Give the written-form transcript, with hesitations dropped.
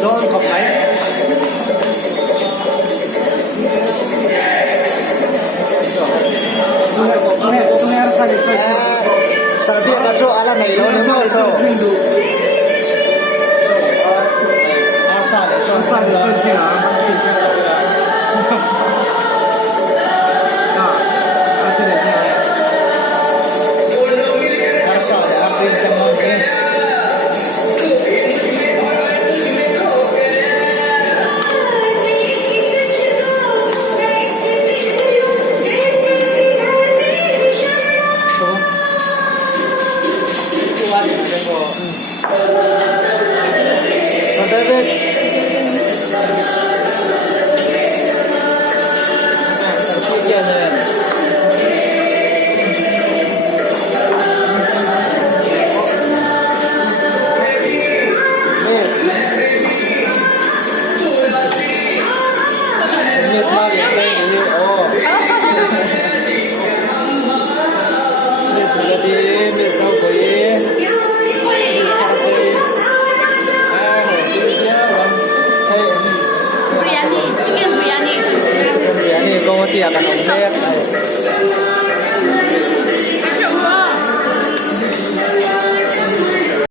Doon kapay. Sarbi kaso ala na ilo ni mo so. Asa le so sa lo. Asa le apin chamon ni. So David, Miss Mali, thank you. Oh, Miss Melody, Miss Sophie. biryani, chicken biryani. Biryani, kau mesti akan omelette.